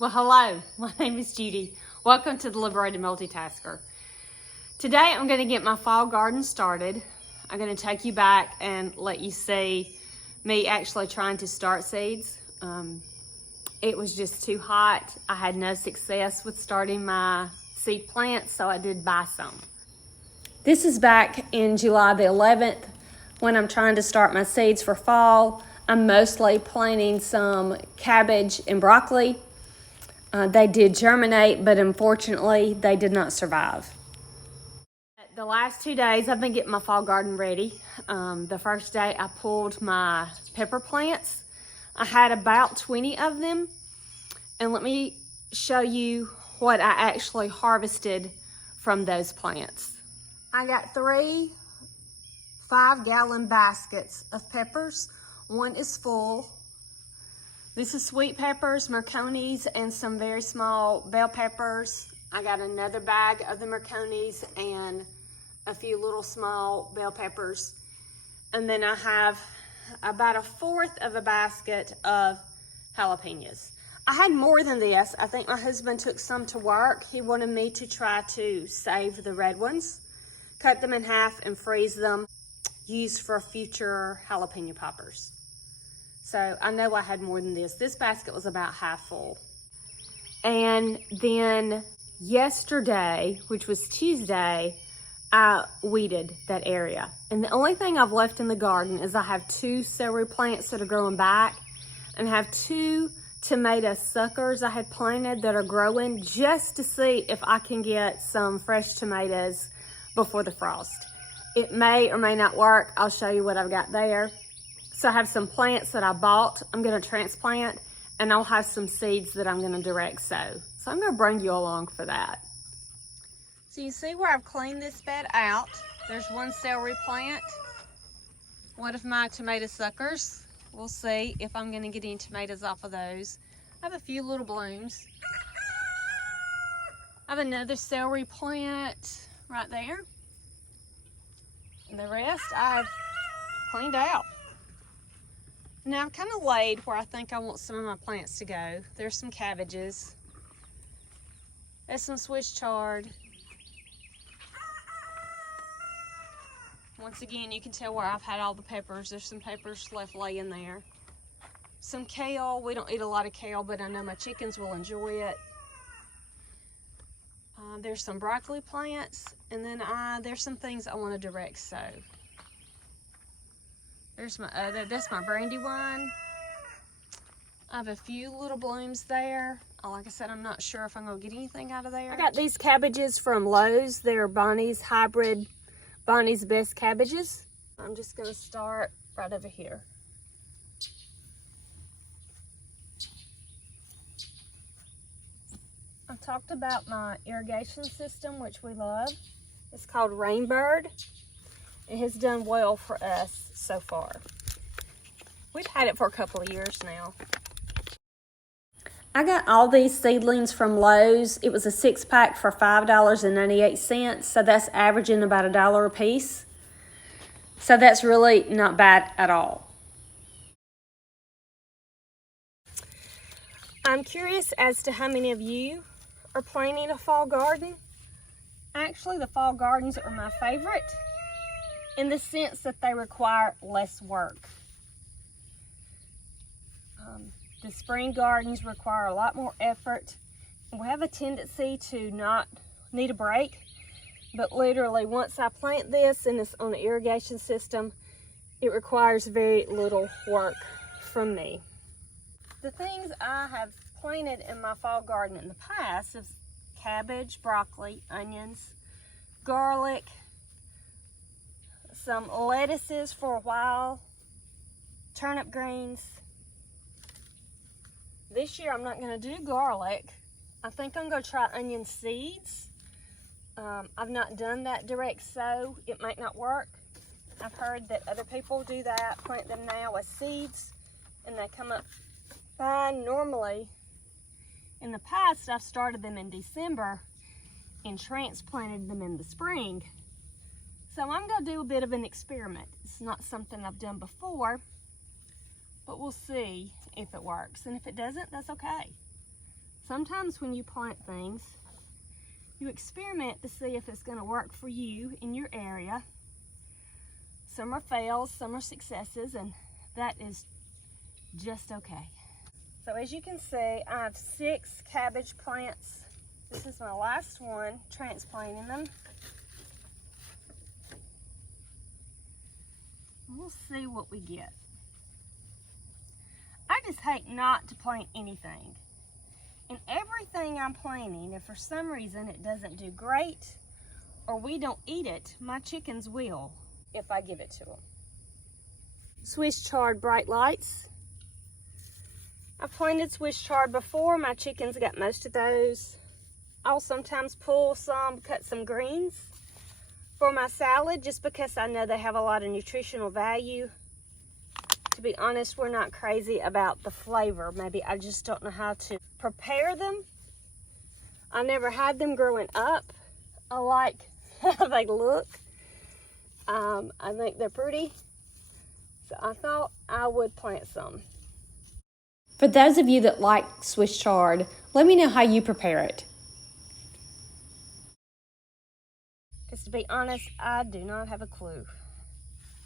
Well, hello, my name is Judy. Welcome to the Liberated Multitasker. Today I'm going to get my fall garden started. I'm going to take you back and let you see me actually trying to start seeds. It was just too hot. I had no success with starting my seed plants, so I did buy some. This is back in July the 11th when I'm trying to start my seeds for fall. I'm mostly planting some cabbage and broccoli. They did germinate, but unfortunately, they did not survive. The last 2 days, I've been getting my fall garden ready. The first day, I pulled my pepper plants. I had about 20 of them. And let me show you what I actually harvested from those plants. I got 3 5-gallon baskets of peppers. One is full. This is sweet peppers, merconis, and some very small bell peppers. I got another bag of the merconis and a few little small bell peppers. And then I have about 1/4 of a basket of jalapenos. I had more than this. I think my husband took some to work. He wanted me to try to save the red ones, cut them in half and freeze them, used for future jalapeno poppers. So I know I had more than this. This basket was about half full. And then yesterday, which was Tuesday, I weeded that area. And the only thing I've left in the garden is I have 2 celery plants that are growing back, and I have 2 tomato suckers I had planted that are growing just to see if I can get some fresh tomatoes before the frost. It may or may not work. I'll show you what I've got there. So I have some plants that I bought, I'm gonna transplant, and I'll have some seeds that I'm gonna direct sow. So I'm gonna bring you along for that. So you see where I've cleaned this bed out. There's 1 celery plant, one of my tomato suckers. We'll see if I'm gonna get any tomatoes off of those. I have a few little blooms. I have another celery plant right there. And the rest I've cleaned out. Now I'm kind of laid where I think I want some of my plants to go. There's some cabbages. There's some Swiss chard. Once again, you can tell where I've had all the peppers. There's some peppers left laying there. Some kale. We don't eat a lot of kale, but I know my chickens will enjoy it. There's some broccoli plants, and then there's some things I want to direct sow. There's my other, that's my brandywine. I have a few little blooms there. Like I said, I'm not sure if I'm gonna get anything out of there. I got these cabbages from Lowe's. They're Bonnie's hybrid, Bonnie's Best cabbages. I'm just gonna start right over here. I talked about my irrigation system, which we love. It's called Rainbird. It has done well for us so far. We've had it for a couple of years now. I got all these seedlings from Lowe's. It was a 6-pack for $5.98, so that's averaging about $1 a piece. So that's really not bad at all. I'm curious as to how many of you are planting a fall garden. Actually, the fall gardens are my favorite, in the sense that they require less work. The spring gardens require a lot more effort. We have a tendency to not need a break, but literally once I plant this and it's on the irrigation system, it requires very little work from me. The things I have planted in my fall garden in the past is cabbage, broccoli, onions, garlic, some lettuces for a while, turnip greens. This year I'm not going to do garlic. I think I'm going to try onion seeds. I've not done that direct sow. It might not work. I've heard that other people do that, plant them now as seeds, and they come up fine. Normally, in the past, I've started them in December and transplanted them in the spring. So I'm going to do a bit of an experiment. It's not something I've done before, but we'll see if it works. And if it doesn't, that's okay. Sometimes when you plant things, you experiment to see if it's going to work for you in your area. Some are fails, some are successes, and that is just okay. So as you can see, I have 6 cabbage plants. This is my last one, transplanting them. We'll see what we get. I just hate not to plant anything. And everything I'm planting, if for some reason it doesn't do great or we don't eat it, my chickens will if I give it to them. Swiss chard bright lights. I've planted Swiss chard before. My chickens got most of those. I'll sometimes pull some, cut some greens for my salad just because I know they have a lot of nutritional value. To be honest, we're not crazy about the flavor. Maybe I just don't know how to prepare them. I never had them growing up. I like how they look. I think they're pretty. So I thought I would plant some. For those of you that like Swiss chard, let me know how you prepare it. Because to be honest, I do not have a clue.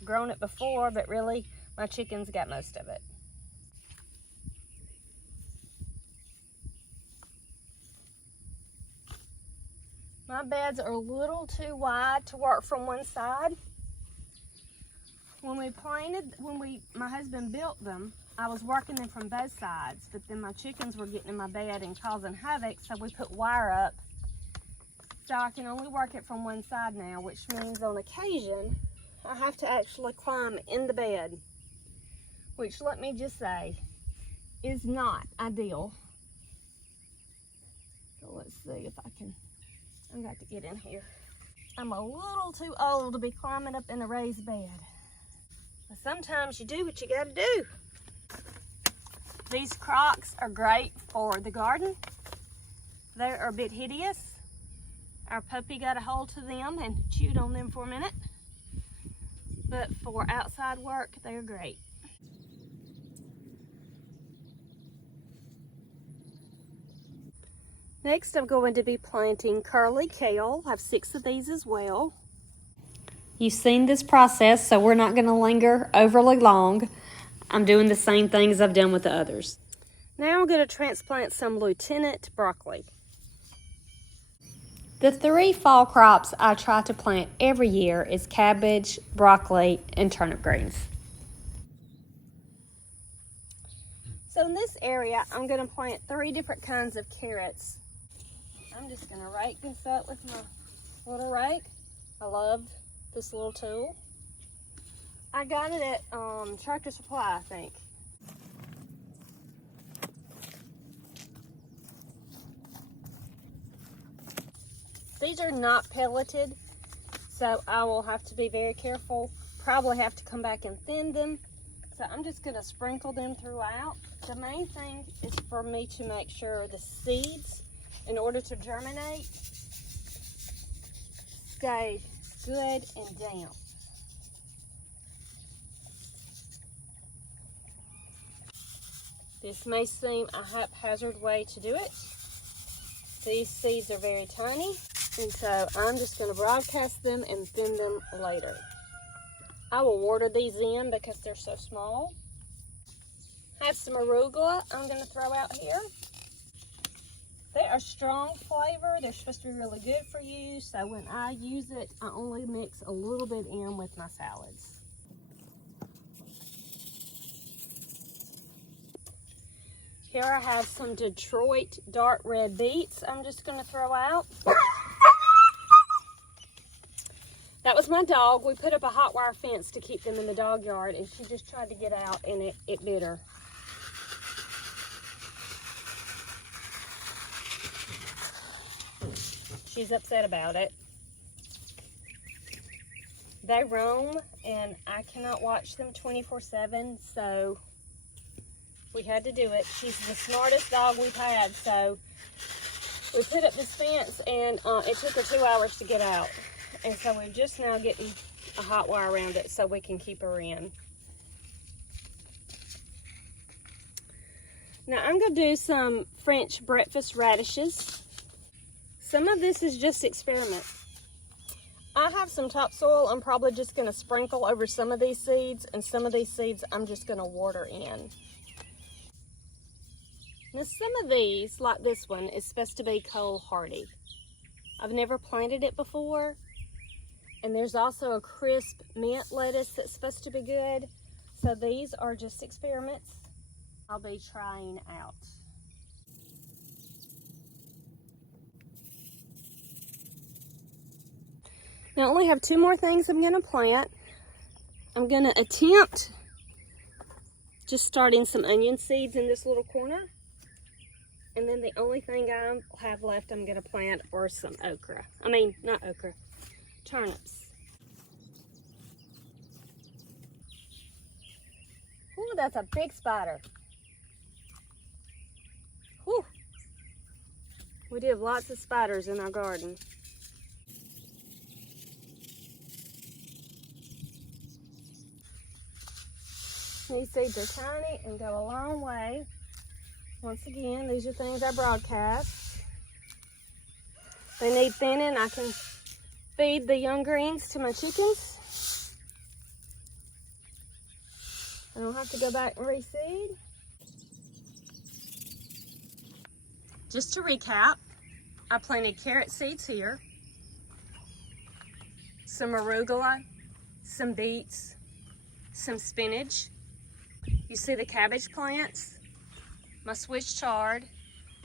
I've grown it before, but really, my chickens got most of it. My beds are a little too wide to work from one side. When my husband built them, I was working them from both sides, but then my chickens were getting in my bed and causing havoc, so we put wire up. So I can only work it from one side now, which means on occasion, I have to actually climb in the bed, which let me just say, is not ideal. So let's see if I've got to get in here. I'm a little too old to be climbing up in a raised bed. But sometimes you do what you gotta do. These crocks are great for the garden. They are a bit hideous. Our puppy got a hold to them and chewed on them for a minute. But for outside work, they're great. Next, I'm going to be planting curly kale. I have 6 of these as well. You've seen this process, so we're not going to linger overly long. I'm doing the same things I've done with the others. Now I'm going to transplant some lieutenant broccoli. The 3 fall crops I try to plant every year is cabbage, broccoli, and turnip greens. So in this area, I'm going to plant 3 different kinds of carrots. I'm just going to rake this up with my little rake. I love this little tool. I got it at Tractor Supply, I think. These are not pelleted, so I will have to be very careful. Probably have to come back and thin them. So I'm just going to sprinkle them throughout. The main thing is for me to make sure the seeds, in order to germinate, stay good and damp. This may seem a haphazard way to do it. These seeds are very tiny, and so I'm just going to broadcast them and thin them later. I will water these in because they're so small. I have some arugula I'm going to throw out here. They are strong flavor. They're supposed to be really good for you, so when I use it, I only mix a little bit in with my salads. Here I have some Detroit dark red beets I'm just going to throw out. That was my dog. We put up a hot wire fence to keep them in the dog yard, and she just tried to get out, and it bit her. She's upset about it. They roam, and I cannot watch them 24/7, so we had to do it. She's the smartest dog we've had, so we put up this fence, and it took her 2 hours to get out. And so we're just now getting a hot wire around it so we can keep her in. Now I'm going to do some French breakfast radishes. Some of this is just experiment. I have some topsoil I'm probably just going to sprinkle over some of these seeds, and some of these seeds I'm just going to water in. Now some of these, like this one, is supposed to be cold hardy. I've never planted it before. And there's also a crisp mint lettuce that's supposed to be good. So these are just experiments I'll be trying out. Now I only have 2 more things I'm going to plant. I'm going to attempt just starting some onion seeds in this little corner. And then the only thing I have left I'm going to plant are some okra. I mean, not okra, turnips. Ooh, that's a big spider. Whew. We do have lots of spiders in our garden. These seeds are tiny and go a long way. Once again, these are things I broadcast. They need thinning. I can feed the young greens to my chickens. I don't have to go back and reseed. Just to recap, I planted carrot seeds here, some arugula, some beets, some spinach. You see the cabbage plants, my Swiss chard.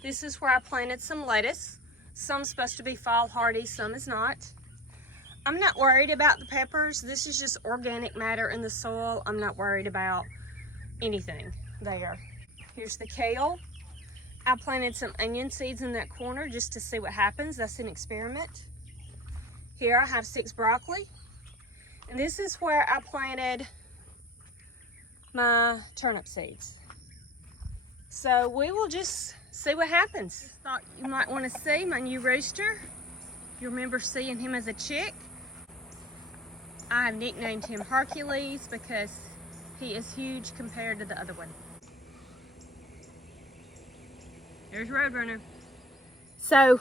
This is where I planted some lettuce. Some's supposed to be fall hardy, some is not. I'm not worried about the peppers. This is just organic matter in the soil. I'm not worried about anything there. Here's the kale. I planted some onion seeds in that corner just to see what happens. That's an experiment. Here I have 6 broccoli. And this is where I planted my turnip seeds. So we will just see what happens. Thought you might want to see my new rooster. You remember seeing him as a chick. I have nicknamed him Hercules because he is huge compared to the other one. There's Roadrunner. So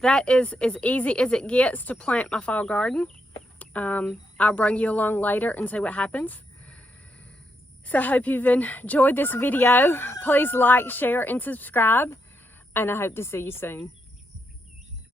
that is as easy as it gets to plant my fall garden. I'll bring you along later and see what happens. So I hope you've enjoyed this video. Please like, share, and subscribe. And I hope to see you soon.